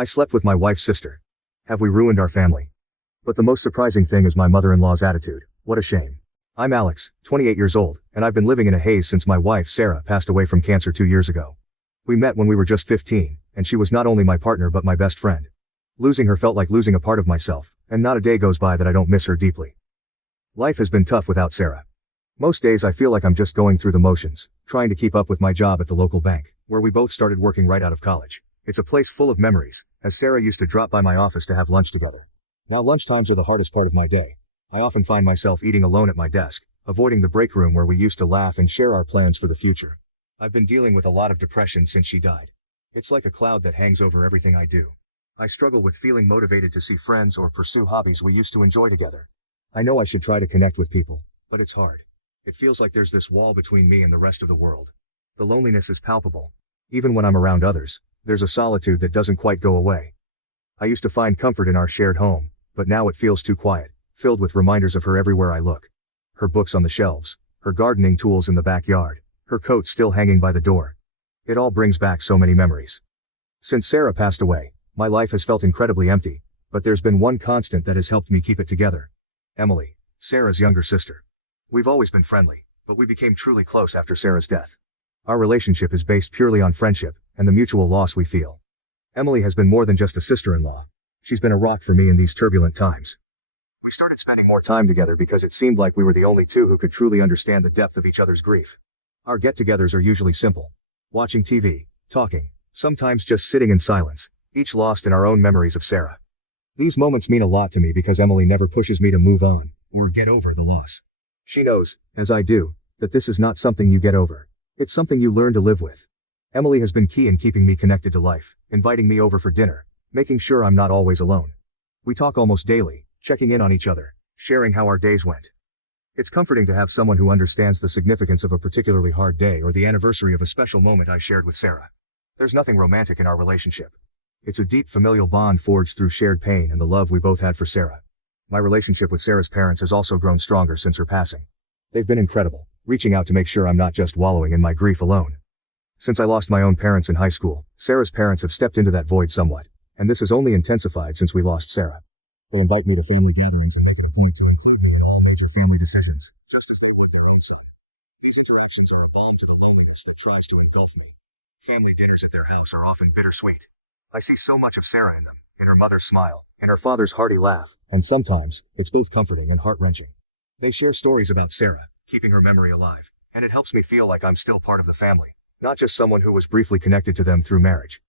I slept with my wife's sister. Have we ruined our family? But the most surprising thing is my mother-in-law's attitude. What a shame. I'm Alex, 28 years old, and I've been living in a haze since my wife, Sarah, passed away from cancer 2 years ago. We met when we were just 15, and she was not only my partner but my best friend. Losing her felt like losing a part of myself, and not a day goes by that I don't miss her deeply. Life has been tough without Sarah. Most days I feel like I'm just going through the motions, trying to keep up with my job at the local bank, where we both started working right out of college. It's a place full of memories, as Sarah used to drop by my office to have lunch together. Now lunchtimes are the hardest part of my day. I often find myself eating alone at my desk, avoiding the break room where we used to laugh and share our plans for the future. I've been dealing with a lot of depression since she died. It's like a cloud that hangs over everything I do. I struggle with feeling motivated to see friends or pursue hobbies we used to enjoy together. I know I should try to connect with people, but it's hard. It feels like there's this wall between me and the rest of the world. The loneliness is palpable. Even when I'm around others, there's a solitude that doesn't quite go away. I used to find comfort in our shared home, but now it feels too quiet, filled with reminders of her everywhere I look. Her books on the shelves, her gardening tools in the backyard, her coat still hanging by the door. It all brings back so many memories. Since Sarah passed away, my life has felt incredibly empty, but there's been one constant that has helped me keep it together. Emily, Sarah's younger sister. We've always been friendly, but we became truly close after Sarah's death. Our relationship is based purely on friendship, and the mutual loss we feel. Emily has been more than just a sister-in-law. She's been a rock for me in these turbulent times. We started spending more time together because it seemed like we were the only two who could truly understand the depth of each other's grief. Our get-togethers are usually simple. Watching TV, talking, sometimes just sitting in silence, each lost in our own memories of Sarah. These moments mean a lot to me because Emily never pushes me to move on, or get over the loss. She knows, as I do, that this is not something you get over. It's something you learn to live with. Emily has been key in keeping me connected to life, inviting me over for dinner, making sure I'm not always alone. We talk almost daily, checking in on each other, sharing how our days went. It's comforting to have someone who understands the significance of a particularly hard day or the anniversary of a special moment I shared with Sarah. There's nothing romantic in our relationship. It's a deep familial bond forged through shared pain and the love we both had for Sarah. My relationship with Sarah's parents has also grown stronger since her passing. They've been incredible, reaching out to make sure I'm not just wallowing in my grief alone. Since I lost my own parents in high school, Sarah's parents have stepped into that void somewhat, and this has only intensified since we lost Sarah. They invite me to family gatherings and make it a point to include me in all major family decisions, just as they would their own son. These interactions are a balm to the loneliness that tries to engulf me. Family dinners at their house are often bittersweet. I see so much of Sarah in them, in her mother's smile, in her father's hearty laugh, and sometimes, it's both comforting and heart-wrenching. They share stories about Sarah, keeping her memory alive, and it helps me feel like I'm still part of the family, not just someone who was briefly connected to them through marriage.